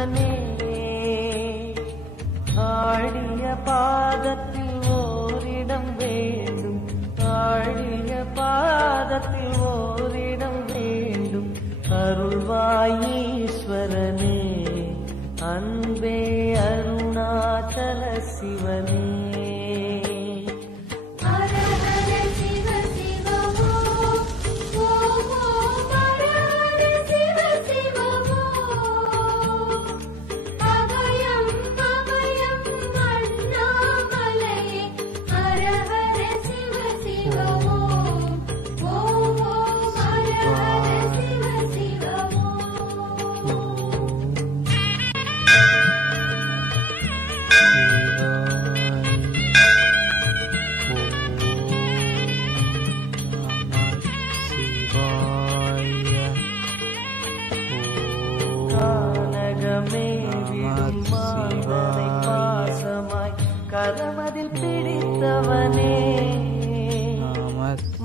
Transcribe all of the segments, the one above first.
சிவனே ஆடிய பாதத்தில் ஓரிடம் வேண்டும், ஆடிய பாதத்தில் ஓரிடம் வேண்டும். அருள்வாயீஸ்வரனே அன்பே அருணாச்சல சிவனே. கரமதில் பிடித்தவனே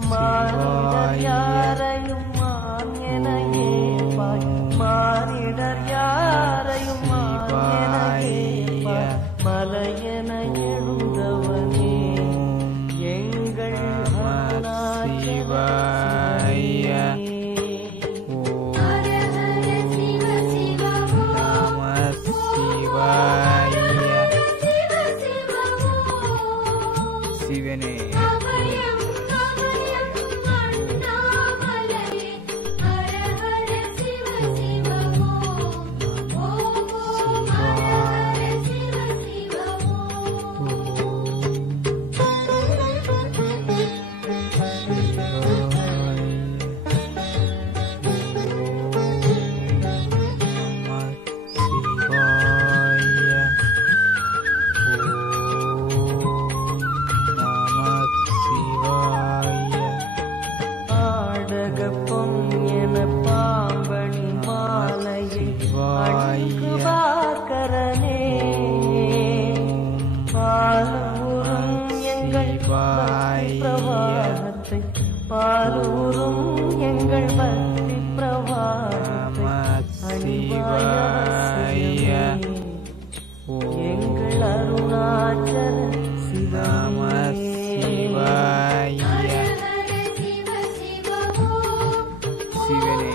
மானிடர் யாரையும் மான் என ஏற்பாய், மானிடர் யாரையும் மான் என ஏற்பாய். மலையென எழுந்தவனே எங்கள் சிவனே. பாலூரும் எங்கள் பக்தி பிரவாகத்தை எங்கள் அருணாச்சல சிவாய சிவனே.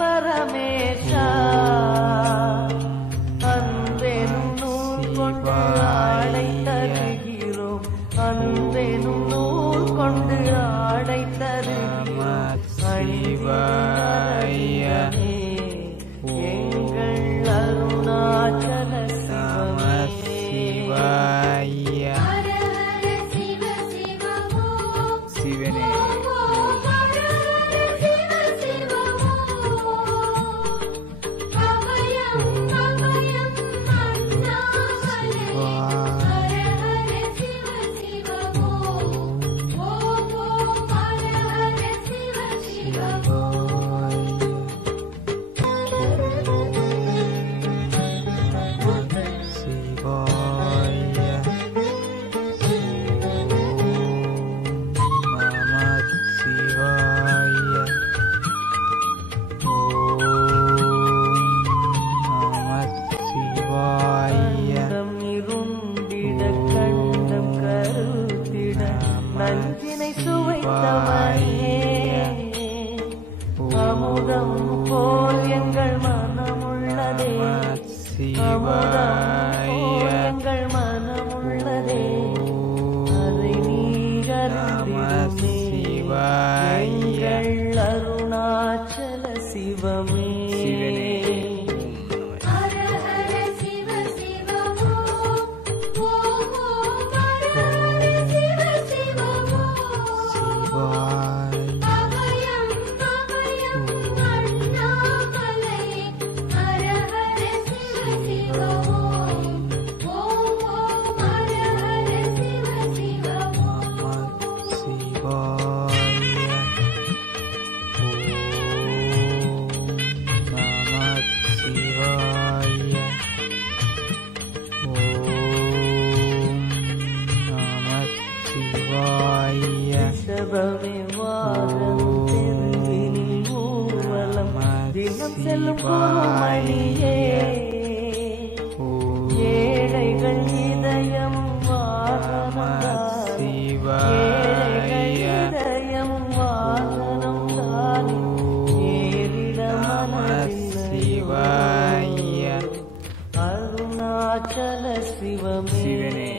பரமேஷா அன்பெனும் நூல் கொண்டு ஆடை தருகிறோம், அன்பெனும் நூல் கொண்டு ஆடை தருகிறோம். எங்கள் அருணாச்சல சிவாய சிவனே. நஞ்சினை சுவைத்தவனே அமுதம் போல் எங்கள் மனமுள்ளதே, அமுதம் போல் எங்கள் மனமுள்ளதே, அதை நீ அறிந்திடுமே. எங்கள் அருணாச்சல சிவமே. ரிஷபமே வாகனம் தெருவினில் ஊர்வலம் தினம் செல்லும் பொறுமணியே ஏழைகள் இதயம் வாகனம் ஏழைகள் இதயம் வாகனம் தானே ஏறிட மனதில்லை அருணாச்சல சிவமே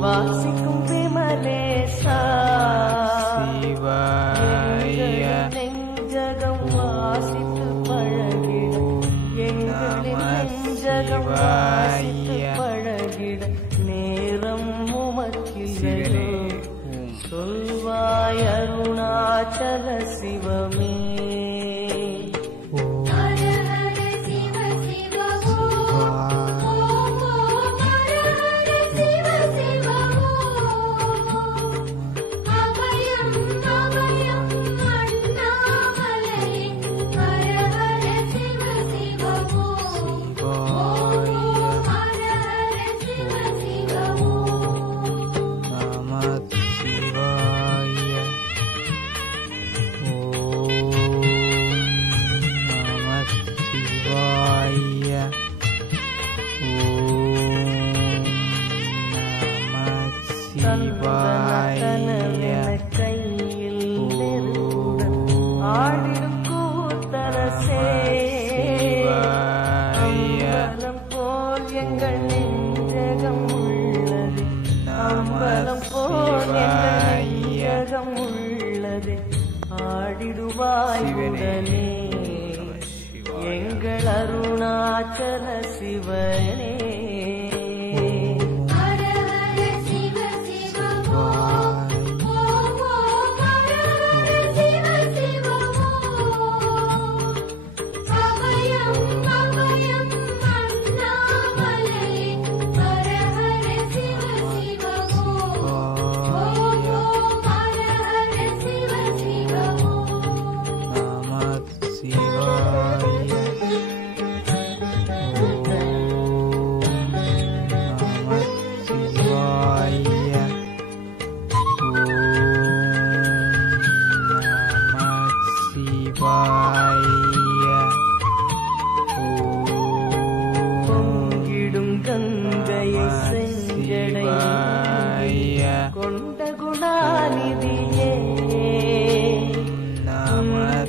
வாசிக்கும் விமலேசா நெஞ்சகம் வாசித்து பழகிடும் எங்களின் நெஞ்சகம் வாசித்து பழகிட நேரம் உமக்கில்லையோ சொல்வாய் அருணாச்சல சிவமே கையில் ஆடிடும் கூத்தரசே அம்பலம் போல் எங்கள் நெஞ்சகம் உள்ளது அம்பலம் போல் எங்கள் நெஞ்சகம் உள்ளது ஆடிடுவாயுடனே எங்கள் அருணாச்சல சிவனே பொங்கிடும் கங்கையை செஞ்சடை கொண்ட குணாநிதியே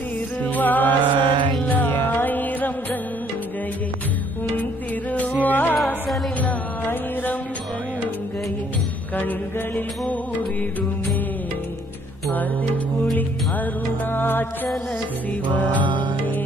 திருவாசலில் ஆயிரம் கங்கையை உன் திருவாசலில் ஆயிரம் கங்கையை கண்களில் ஊறிடுமே அது குளி அருணாச்சல சிவமே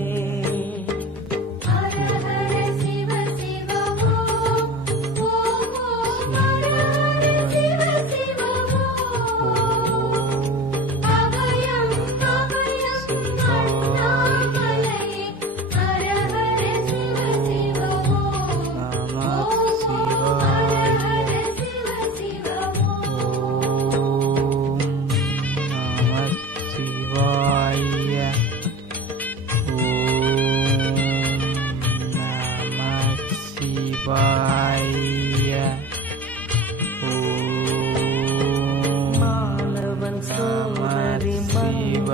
மாலவன் சோதரி மங்கள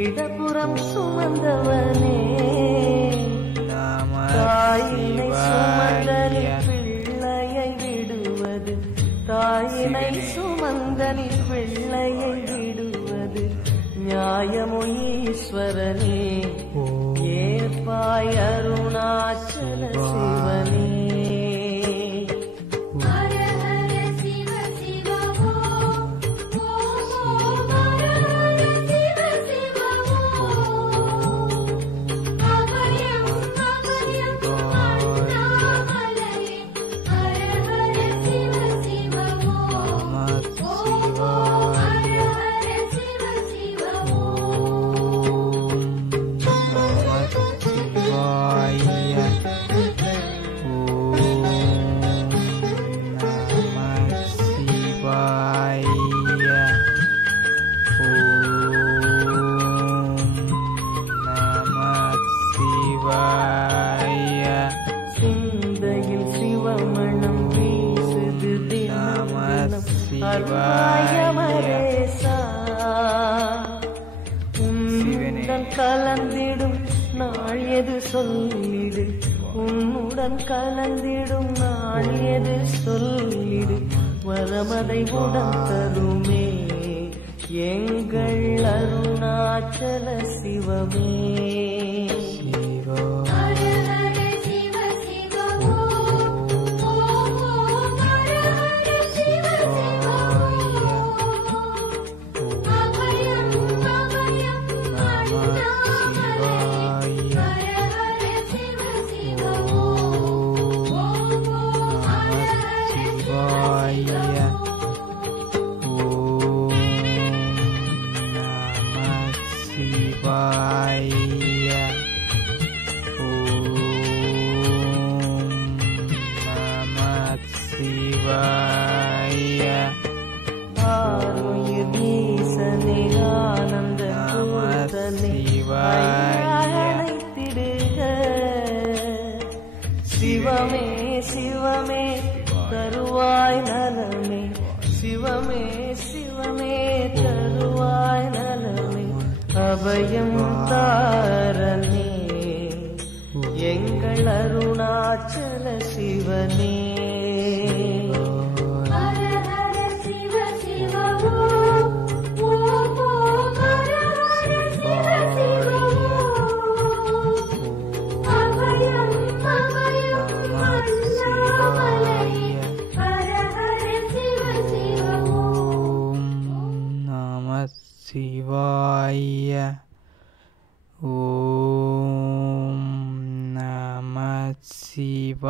இடப்புறம் சுமந்தவனே தாயினை சுமந்தனில் பிள்ளையை விடுவது தாயினை சுமந்தனில் பிள்ளையை விடுவது நியாயமோ ஈஸ்வரனே ஏற்பாய் அருணாச்சல சிவனே வருவாயமரேசா உன்னுடன் கலந்திடும் நாள் எது சொல்லிடு உன்னுடன் கலந்திடும் நாள் எது சொல்லிடு வரமதை உடன் தருமே எங்கள் அருணாச்சல சிவமே சிவமே சிவமே தருவாய் நலமே சிவமே சிவமே தருவாய் நலமே அபயம் தாரனே எங்கள் அருணாச்சல சிவனே சிவாய ஓம் நம சிவாய.